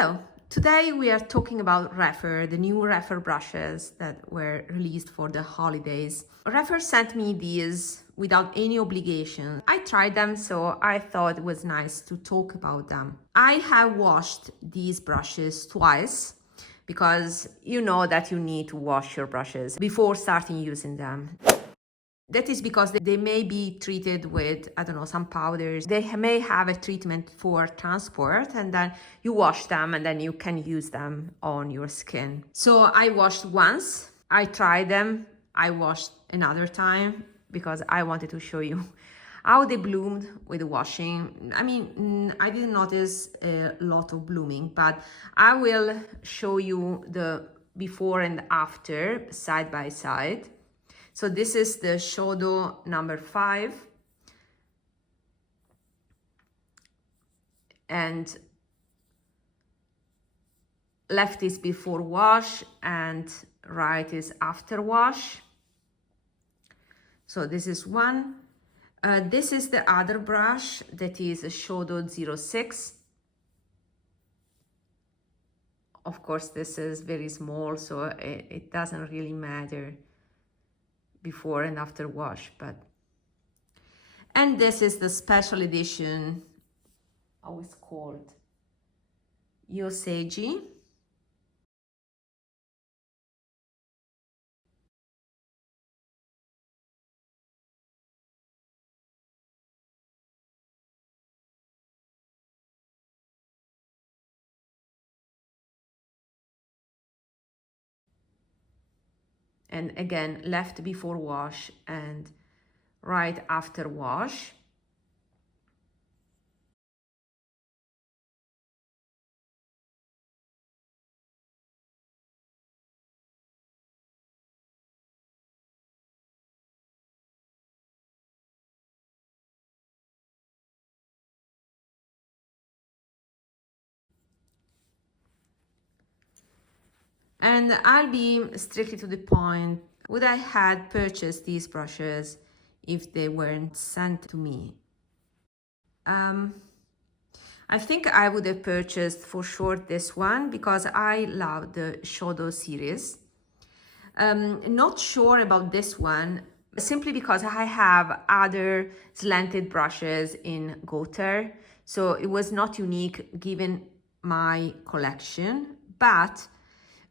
Hello, today we are talking about Rephr, the new Rephr brushes that were released for the holidays. Rephr sent me these without any obligation. I tried them, so I thought it was nice to talk about them. I have washed these brushes twice because you know that you need to wash your brushes before starting using them. That is because they may be treated with, I don't know, some powders. They may have a treatment for transport, and then you wash them and then you can use them on your skin. So I washed once, I tried them, I washed another time because I wanted to show you how they bloomed with the washing. I mean, I didn't notice a lot of blooming, but I will show you the before and after side by side. So this is the Shodō number 5, and left is before wash and right is after wash. So this is one. This is the other brush that is a Shodō 06. Of course, this is very small, so it doesn't really matter before and after wash, and this is the special edition, how it's called, Yosegi. And again, left before wash and right after wash. And I'll be strictly to the point. Would I had purchased these brushes if they weren't sent to me? I think I would have purchased for sure this one because I love the Shodō series. Not sure about this one simply because I have other slanted brushes in Goter, so it was not unique given my collection. But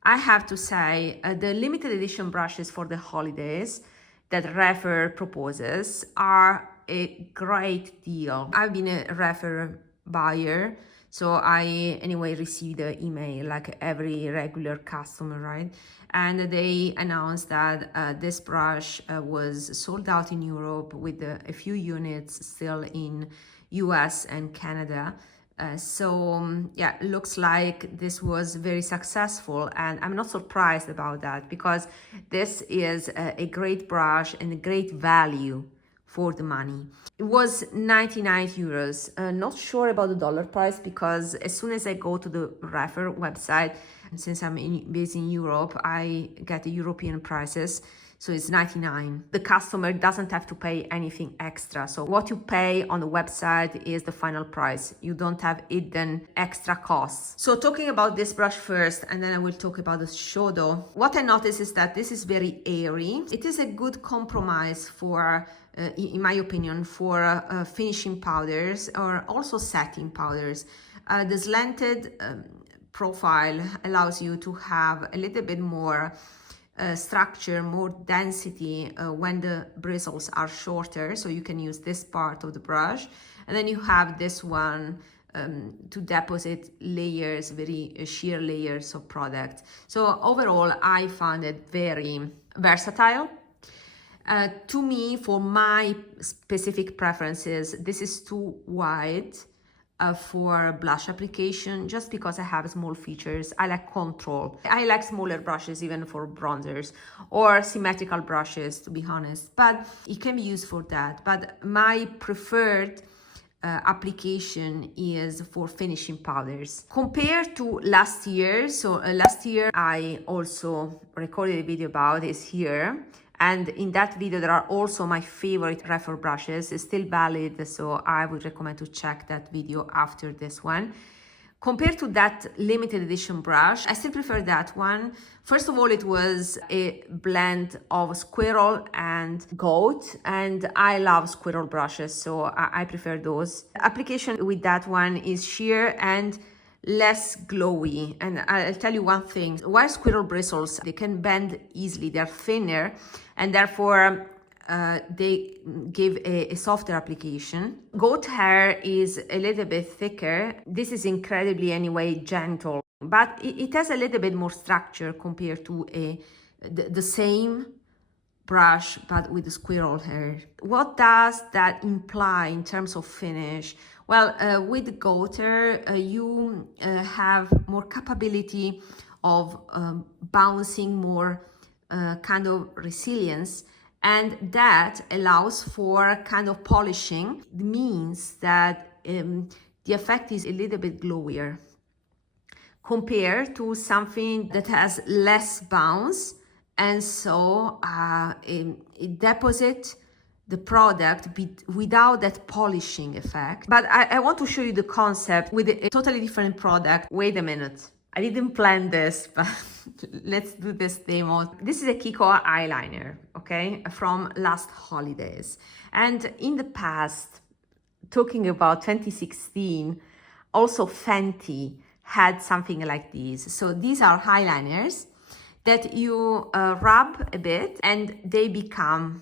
I have to say, the limited edition brushes for the holidays that Rephr proposes are a great deal. I've been a Rephr buyer, so I anyway received the email like every regular customer, right? And they announced that this brush was sold out in Europe with a few units still in US and Canada. Yeah, looks like this was very successful, and I'm not surprised about that because this is a great brush and a great value for the money. It was 99 euros. Not sure about the dollar price because as soon as I go to the Rephr website, since I'm based in Europe, I get the European prices. So it's 99. The customer doesn't have to pay anything extra. So what you pay on the website is the final price. You don't have hidden extra costs. So talking about this brush first, and then I will talk about the Shodō. What I noticed is that this is very airy. It is a good compromise for, in my opinion, for finishing powders or also setting powders. The slanted profile allows you to have a little bit more structure, more density when the bristles are shorter, so you can use this part of the brush, and then you have this one to deposit layers, very sheer layers of product. So overall I found it very versatile. To me, for my specific preferences, this is too wide for blush application, just because I have small features. I like control. I like smaller brushes even for bronzers or symmetrical brushes, to be honest, but it can be used for that. But my preferred application is for finishing powders. Compared to last year, so last year I also recorded a video about this here, and in that video there are also my favorite Rephr brushes. It's still valid, so I would recommend to check that video after this one. Compared to that limited edition brush, I still prefer that one. First of all, it was a blend of squirrel and goat, and I love squirrel brushes, so I prefer those. Application with that one is sheer and less glowy. And I'll tell you one thing, while squirrel bristles, they can bend easily, they're thinner, and therefore they give a softer application. Goat hair is a little bit thicker. This is incredibly, anyway, gentle, but it has a little bit more structure compared to the same brush, but with the squirrel hair. What does that imply in terms of finish? Well, with goat hair, you have more capability of bouncing, more kind of resilience, and that allows for kind of polishing. It means that the effect is a little bit glowier compared to something that has less bounce, and so it deposits the product without that polishing effect. But I want to show you the concept with a totally different product. Wait a minute, I didn't plan this, but let's do this demo. This is a Kiko eyeliner, okay, from last holidays. And in the past, talking about 2016, also Fenty had something like this. So these are eyeliners that you rub a bit and they become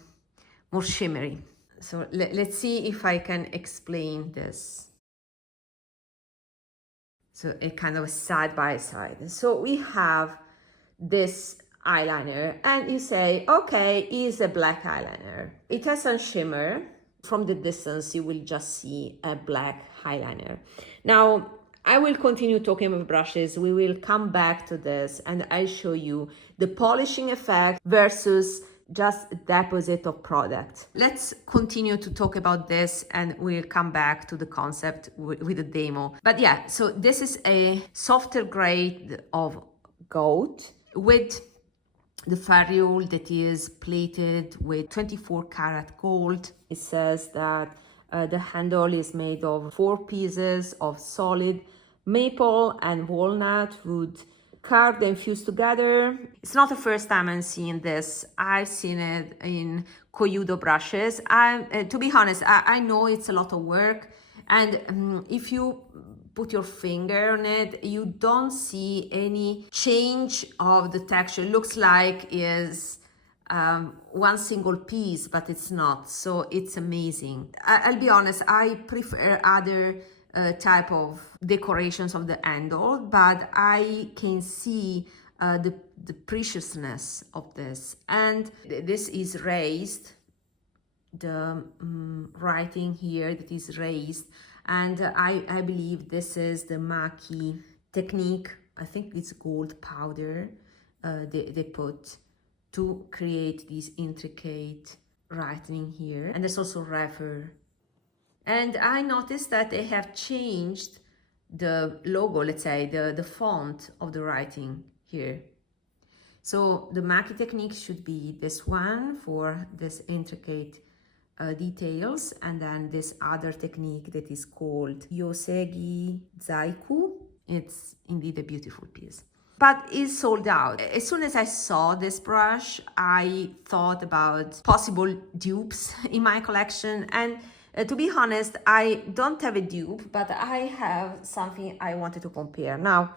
more shimmery. So let's see if I can explain this. So a kind of side by side. So we have this eyeliner and you say, okay, it's a black eyeliner. It has some shimmer. From the distance, you will just see a black eyeliner. Now, I will continue talking about brushes. We will come back to this and I'll show you the polishing effect versus just deposit of product. Let's continue to talk about this and we'll come back to the concept with the demo. But yeah, so this is a softer grade of goat with the ferrule that is plated with 24 karat gold. It says that the handle is made of 4 pieces of solid maple and walnut wood carved and fused together. It's not the first time I'm seeing this. I've seen it in Shodō brushes. To be honest, I know it's a lot of work, and if you put your finger on it, you don't see any change of the texture. It looks like is one single piece, but it's not. So it's amazing. I'll be honest, I prefer other type of decorations of the handle, but I can see the preciousness of this. And this is raised, the writing here that is raised, and I believe this is the maki technique. I think it's gold powder they put to create this intricate writing here. And there's also Rephr. And I noticed that they have changed the logo, let's say, the font of the writing here. So the Maki technique should be this one for this intricate details, and then this other technique that is called Yosegi Zaiku. It's indeed a beautiful piece. But it's sold out. As soon as I saw this brush, I thought about possible dupes in my collection, and to be honest, I don't have a dupe, but I have something I wanted to compare. Now,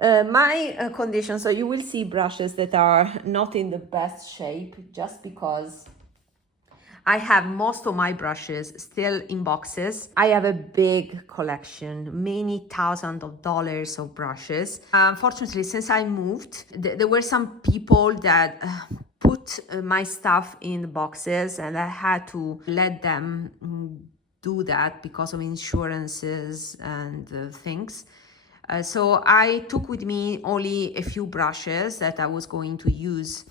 my condition, so you will see brushes that are not in the best shape just because I have most of my brushes still in boxes. I have a big collection, many thousands of dollars of brushes. Unfortunately, since I moved, there were some people that put my stuff in the boxes, and I had to let them do that because of insurances and things. So I took with me only a few brushes that I was going to use,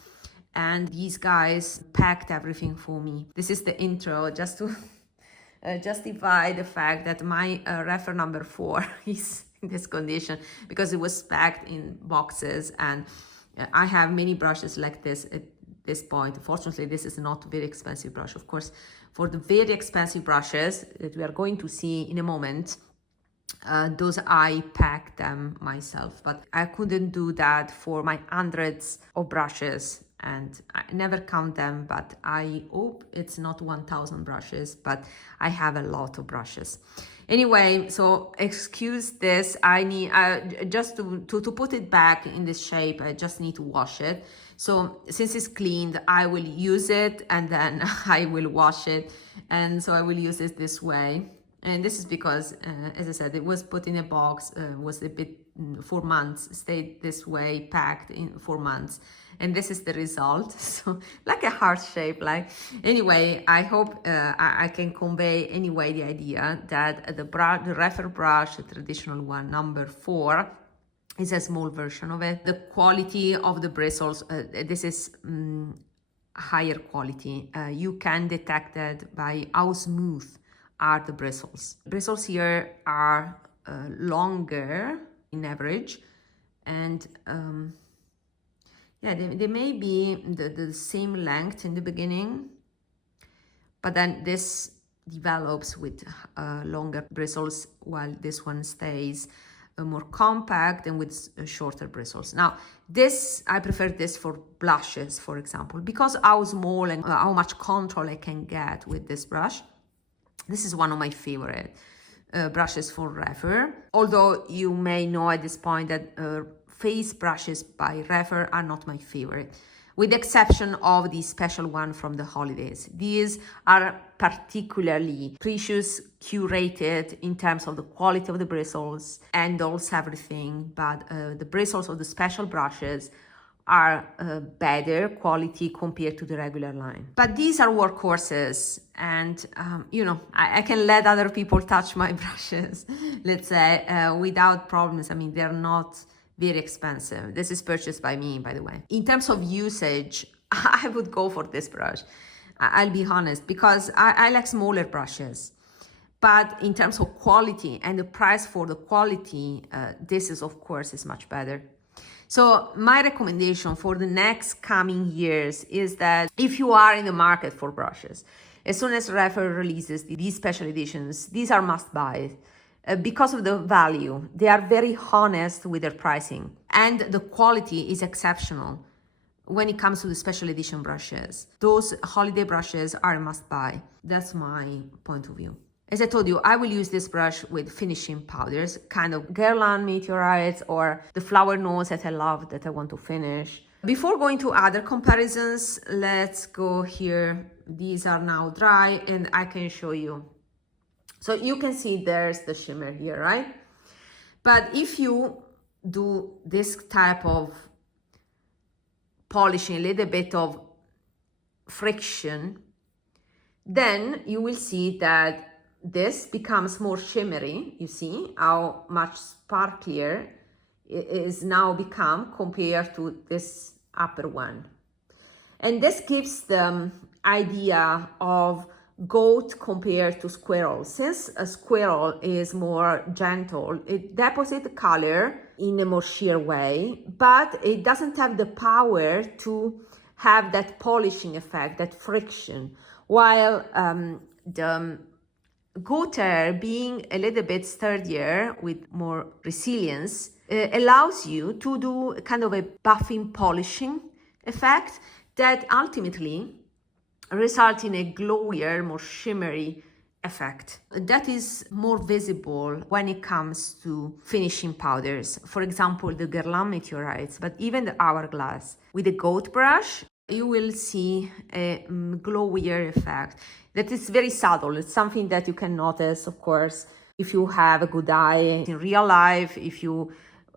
and these guys packed everything for me. This is the intro, just to justify the fact that my Rephr number 4 is in this condition because it was packed in boxes, and I have many brushes like this at this point. Fortunately, this is not a very expensive brush. Of course, for the very expensive brushes that we are going to see in a moment, those I packed them myself, but I couldn't do that for my hundreds of brushes, and I never count them, but I hope it's not 1000 brushes, but I have a lot of brushes. Anyway, so excuse this, I need just to put it back in this shape, I just need to wash it. So since it's cleaned, I will use it and then I will wash it, and so I will use it this way. And this is because, as I said, it was put in a box, was a bit 4 months, stayed this way, packed in 4 months. And this is the result. So like a heart shape, like, anyway, I hope I can convey anyway the idea that the Rephr brush, the traditional one, number 4, is a small version of it. The quality of the bristles, this is higher quality. You can detect that by how smooth are the bristles. Bristles here are longer in average, and yeah, they may be the same length in the beginning, but then this develops with longer bristles, while this one stays more compact and with shorter bristles. Now, this, I prefer this for blushes, for example, because how small and how much control I can get with this brush. This is one of my favorite brushes for Rephr. Although you may know at this point that face brushes by Rephr are not my favorite, with the exception of the special one from the holidays. These are particularly precious, curated in terms of the quality of the bristles, handles, everything, but the bristles of the special brushes are better quality compared to the regular line. But these are workhorses, and you know, I can let other people touch my brushes, let's say, without problems. I mean, they're not very expensive. This is purchased by me, by the way. In terms of usage, I would go for this brush. I'll be honest, because I like smaller brushes. But in terms of quality and the price for the quality, this is, of course, is much better. So my recommendation for the next coming years is that if you are in the market for brushes, as soon as Rephr releases these special editions, these are must buy because of the value. They are very honest with their pricing, and the quality is exceptional when it comes to the special edition brushes. Those holiday brushes are a must buy. That's my point of view. As I told you, I will use this brush with finishing powders, kind of Guerlain meteorites or the flower nose that I love, that I want to finish. Before going to other comparisons, let's go here. These are now dry and I can show you. So you can see there's the shimmer here, right? But if you do this type of polishing, a little bit of friction, then you will see that this becomes more shimmery. You see how much sparklier it is now become compared to this upper one. And this gives the idea of goat compared to squirrel. Since a squirrel is more gentle, it deposits color in a more sheer way, but it doesn't have the power to have that polishing effect, that friction, while the goat hair, being a little bit sturdier with more resilience, allows you to do kind of a buffing polishing effect that ultimately results in a glowier, more shimmery effect. That is more visible when it comes to finishing powders. For example, the Guerlain meteorites, but even the hourglass. With a goat brush, you will see a glowier effect that is very subtle. It's something that you can notice, of course, if you have a good eye in real life. If you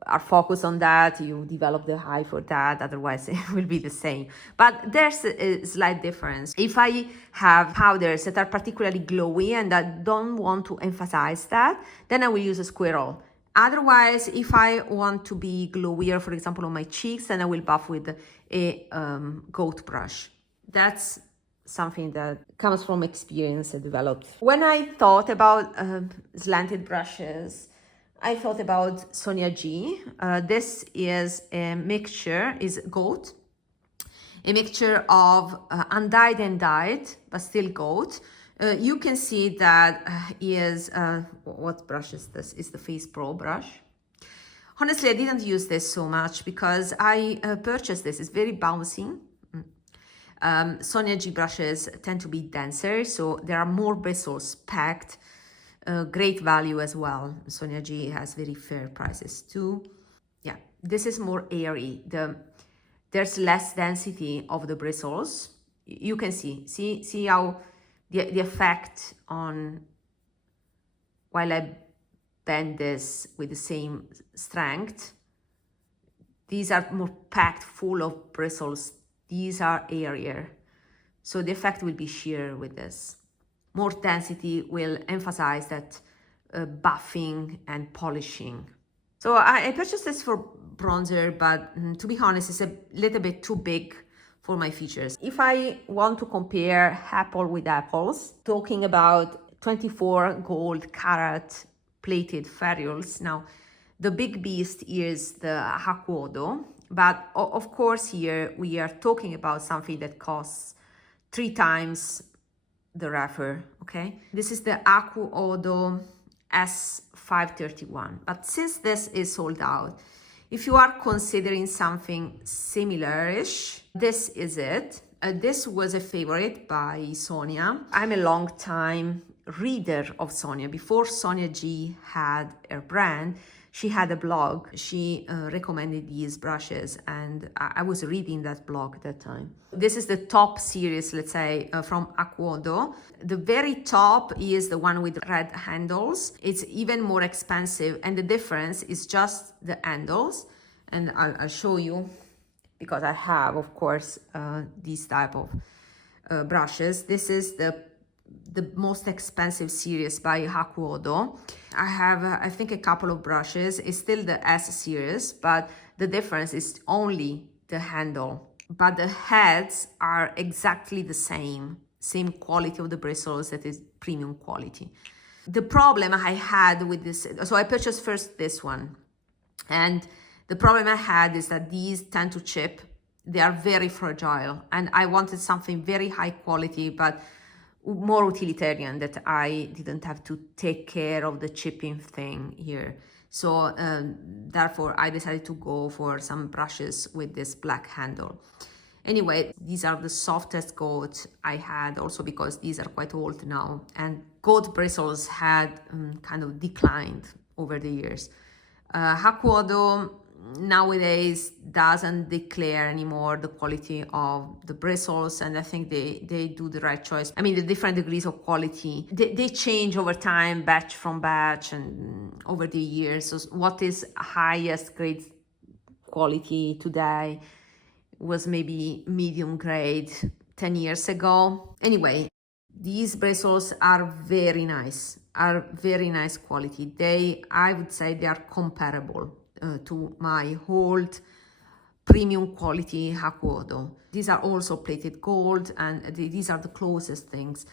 are focused on that, you develop the eye for that, otherwise it will be the same. But there's a slight difference. If I have powders that are particularly glowy and I don't want to emphasize that, then I will use a squirrel. Otherwise, if I want to be glowier, for example, on my cheeks, then I will buff with a goat brush. That's something that comes from experience I developed. When I thought about slanted brushes, I thought about Sonia G. This is a mixture, is goat, a mixture of undyed and dyed, but still goat, You can see that is, what brush is this? It's the Face Pro brush. Honestly, I didn't use this so much because I purchased this. It's very bouncy. Sonia G brushes tend to be denser, so there are more bristles packed. Great value as well. Sonia G has very fair prices too. Yeah, this is more airy. There's less density of the bristles. You can see how the effect on, while I bend this with the same strength, these are more packed full of bristles. These are airier, so the effect will be sheer with this. More density will emphasize that buffing and polishing. So I purchased this for bronzer, but to be honest, it's a little bit too big for my features. If I want to compare apple with apples, talking about 24 gold carat plated ferrules. Now, the big beast is the Hakuodo, but of course here we are talking about something that costs 3 times the Rephr, okay? This is the Hakuodo S531, but since this is sold out, if you are considering something similar-ish, this is it. This was a favorite by Sonia. I'm a long time reader of Sonia. Before Sonia G had her brand, she had a blog. She recommended these brushes, and I was reading that blog at that time. This is the top series, let's say, from Hakuodo. The very top is the one with red handles. It's even more expensive, and the difference is just the handles. And I'll show you, because I have, of course, these type of brushes. This is the most expensive series by Hakuodo. I have, I think, a couple of brushes. It's still the S series, but the difference is only the handle. But the heads are exactly the same quality of the bristles, that is premium quality. The problem I had with this, so I purchased first this one, and the problem I had is that these tend to chip. They are very fragile, and I wanted something very high quality, but more utilitarian, that I didn't have to take care of the chipping thing here. So therefore I decided to go for some brushes with this black handle. Anyway, these are the softest gold I had, also because these are quite old now, and gold bristles had kind of declined over the years. Hakuodo nowadays doesn't declare anymore the quality of the bristles, and I think they do the right choice. I mean, the different degrees of quality, they change over time, batch from batch, and over the years. So what is highest grade quality today was maybe medium grade 10 years ago. Anyway, these bristles are very nice quality. I would say they are comparable to my old premium quality Hakuodo. These are also plated gold, and these are the closest things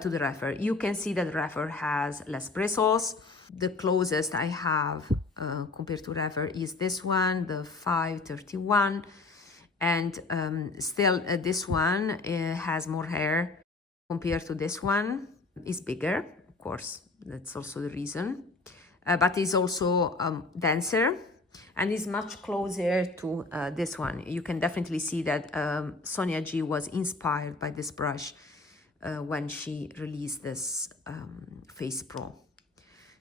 to the Rephr. You can see that Rephr has less bristles. The closest I have compared to Rephr is this one, the 531, and still this one has more hair compared to this one. It's bigger, of course, that's also the reason. But it's also denser, and is much closer to this one. You can definitely see that Sonia G was inspired by this brush when she released this Face Pro.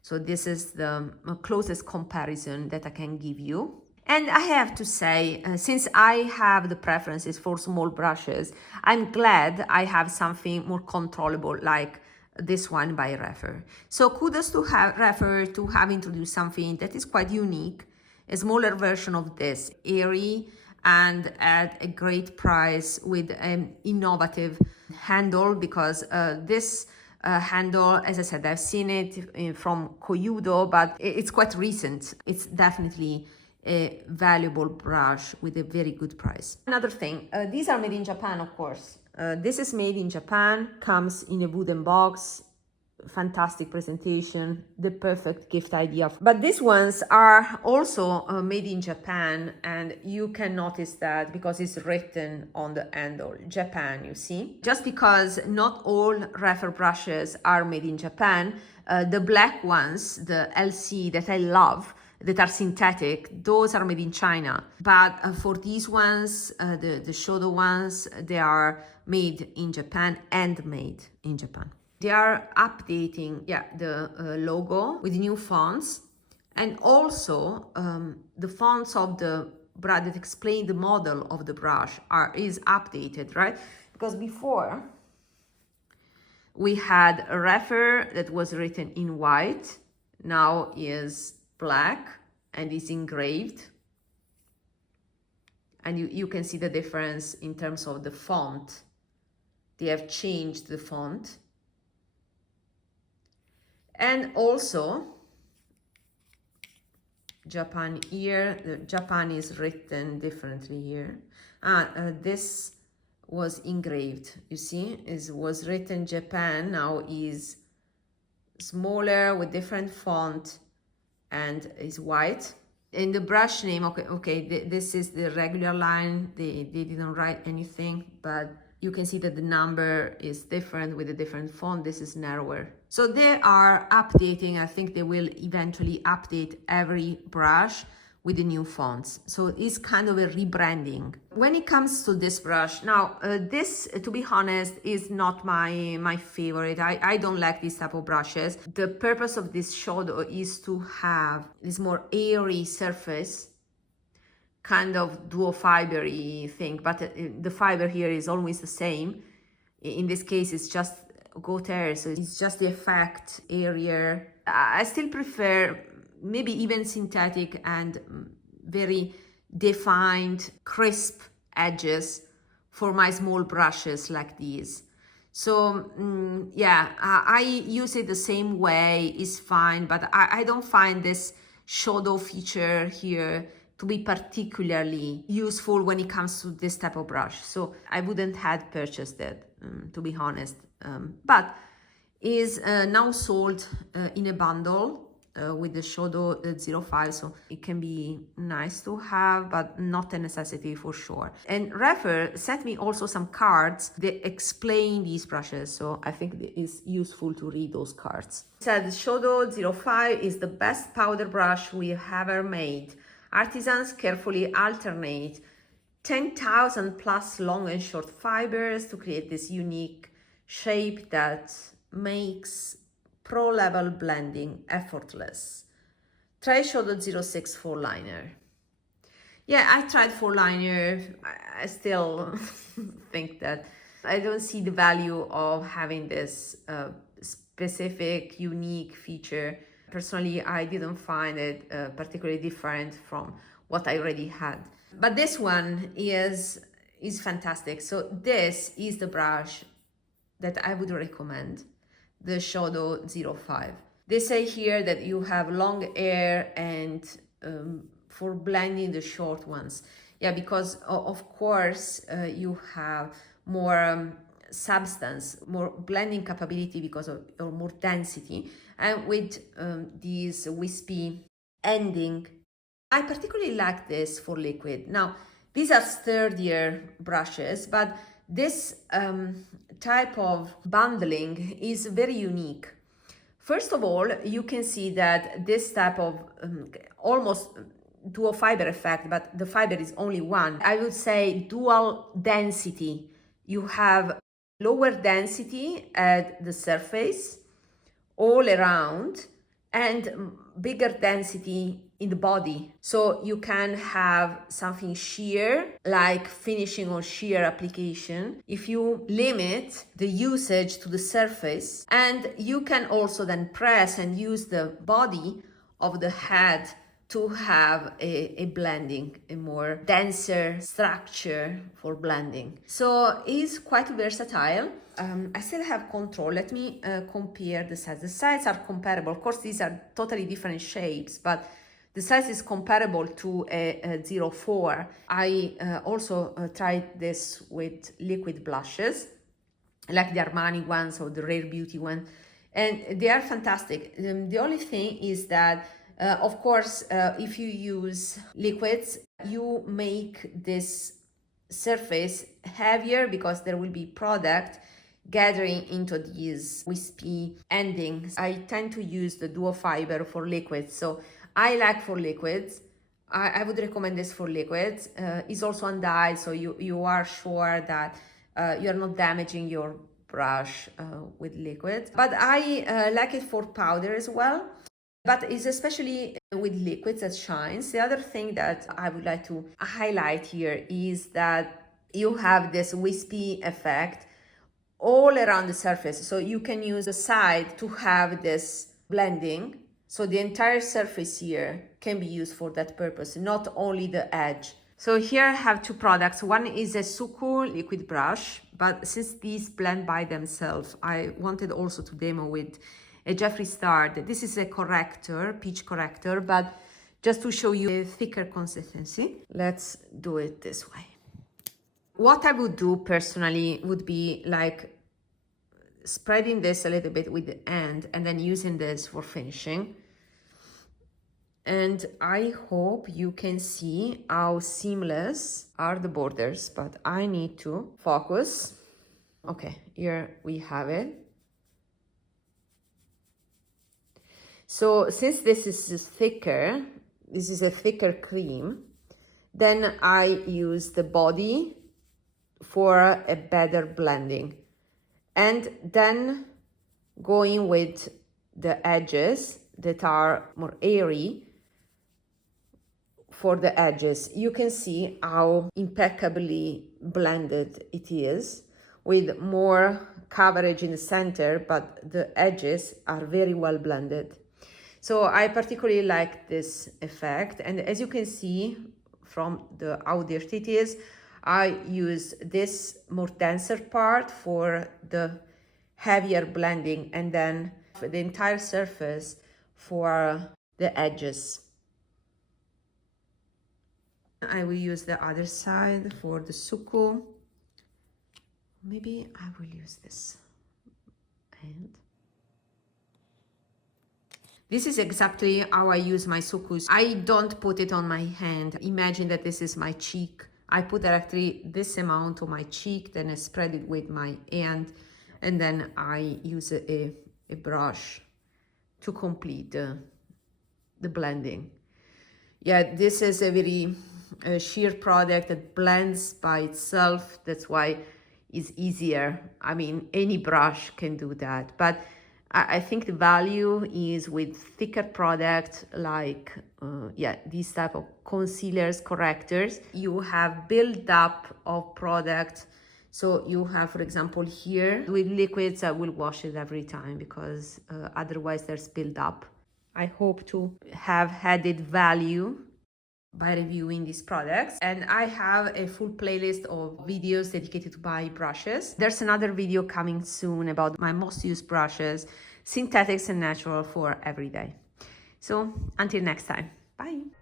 So this is the closest comparison that I can give you. And I have to say, since I have the preferences for small brushes, I'm glad I have something more controllable like this one by Rephr. So kudos to Rephr to have introduced something that is quite unique, a smaller version of this, airy and at a great price with an innovative handle, because this handle, as I said, I've seen it from Koyudo, but it's quite recent. It's definitely a valuable brush with a very good price. Another thing, these are made in Japan, of course. This is made in Japan, comes in a wooden box, fantastic presentation, the perfect gift idea. But these ones are also made in Japan, and you can notice that because it's written on the handle, Japan, you see. Just because not all Rephr brushes are made in Japan, the black ones, the LC that I love, that are synthetic, those are made in China. But for these ones, the Shodō ones, they are made in Japan and made in Japan. They are updating, the logo with new fonts, and also the fonts of the brush that explain the model of the brush is updated, right? Because before we had a Rephr that was written in white, now is black and is engraved, and you can see the difference in terms of the font. They have changed the font. And also Japan here, the Japan is written differently here. This was engraved, you see, was written Japan, now is smaller with different font and is white. In the brush name, this is the regular line, they didn't write anything, but you can see that the number is different with a different font. This is narrower. So they are updating. I think they will eventually update every brush with the new fonts. So it's kind of a rebranding. When it comes to this brush, now this, to be honest, is not my favorite. I don't like this type of brushes. The purpose of this Shodō is to have this more airy surface, kind of dual fibery thing, but the fiber here is always the same. In this case, it's just gouache, so it's just the effect airier. I still prefer maybe even synthetic and very defined, crisp edges for my small brushes like these. So I use it the same way, is fine, but I don't find this Shodō feature here to be particularly useful when it comes to this type of brush. So I wouldn't have purchased it, to be honest. But is now sold in a bundle with the Shodō 05, so it can be nice to have, but not a necessity for sure. And Rephr sent me also some cards that explain these brushes, so I think it is useful to read those cards. It said Shodō 05 is the best powder brush we have ever made. Artisans carefully alternate 10,000 plus long and short fibers to create this unique shape that makes pro-level blending effortless. Try Shodō 06 4 liner. Yeah, I tried 4 liner. I still think that I don't see the value of having this specific, unique feature. Personally, I didn't find it particularly different from what I already had. But this one is fantastic. So this is the brush that I would recommend, the Shodō 05. They say here that you have long hair and for blending the short ones. Yeah, because of course you have more substance, more blending capability because of or more density, and with these wispy ending. I particularly like this for liquid. Now, these are sturdier brushes, but this type of bundling is very unique. First of all, you can see that this type of almost dual fiber effect, but the fiber is only one. I would say dual density. You have lower density at the surface all around and bigger density in the body. So you can have something sheer, like finishing or sheer application, if you limit the usage to the surface, and you can also then press and use the body of the head to have a blending, a more denser structure for blending. So it's quite versatile. I still have control. Let me compare the sides. The sides are comparable. Of course, these are totally different shapes, but the size is comparable to a 04. I also tried this with liquid blushes, like the Armani ones or the Rare Beauty one. and they are fantastic. The only thing is that, of course, if you use liquids, you make this surface heavier because there will be product gathering into these wispy endings. I tend to use the duo fiber for liquids, so I like for liquids. I would recommend this for liquids. It's also undyed, so you are sure that you're not damaging your brush with liquids. But I like it for powder as well. But it's especially with liquids that shines. The other thing that I would like to highlight here is that you have this wispy effect all around the surface. So you can use the side to have this blending. So the entire surface here can be used for that purpose, not only the edge. So here I have two products. One is a Suku liquid brush, but since these blend by themselves, I wanted also to demo with a Jeffree Star. This is a corrector, peach corrector, but just to show you a thicker consistency, let's do it this way. What I would do personally would be like spreading this a little bit with the end and then using this for finishing. And I hope you can see how seamless are the borders, but I need to focus. Okay, here we have it. So since this is thicker, this is a thicker cream, then I use the body for a better blending. And then going with the edges that are more airy for the edges. You can see how impeccably blended it is with more coverage in the center, but the edges are very well blended. So I particularly like this effect. And as you can see from how dirty it is, I use this more denser part for the heavier blending and then for the entire surface for the edges. I will use the other side for the Suku. Maybe I will use this end. This is exactly how I use my Sukus. I don't put it on my hand. Imagine that this is my cheek. I put directly this amount on my cheek, then I spread it with my hand, and then I use a brush to complete the blending. Yeah, this is a very sheer product that blends by itself. That's why it's easier. I mean, any brush can do that, but I think the value is with thicker product like these type of concealers, correctors. You have build up of product. So you have, for example, here with liquids, I will wash it every time because otherwise there's build up. I hope to have added value by reviewing these products, and I have a full playlist of videos dedicated to my brushes. There's another video coming soon about my most used brushes, synthetics and natural for every day. So until next time, bye.